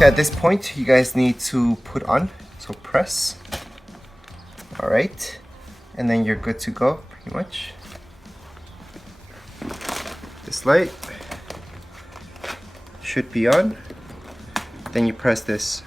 Okay, at this point you guys need to put on, so press. Alright, and then you're good to go pretty much. This light should be on. Then you press this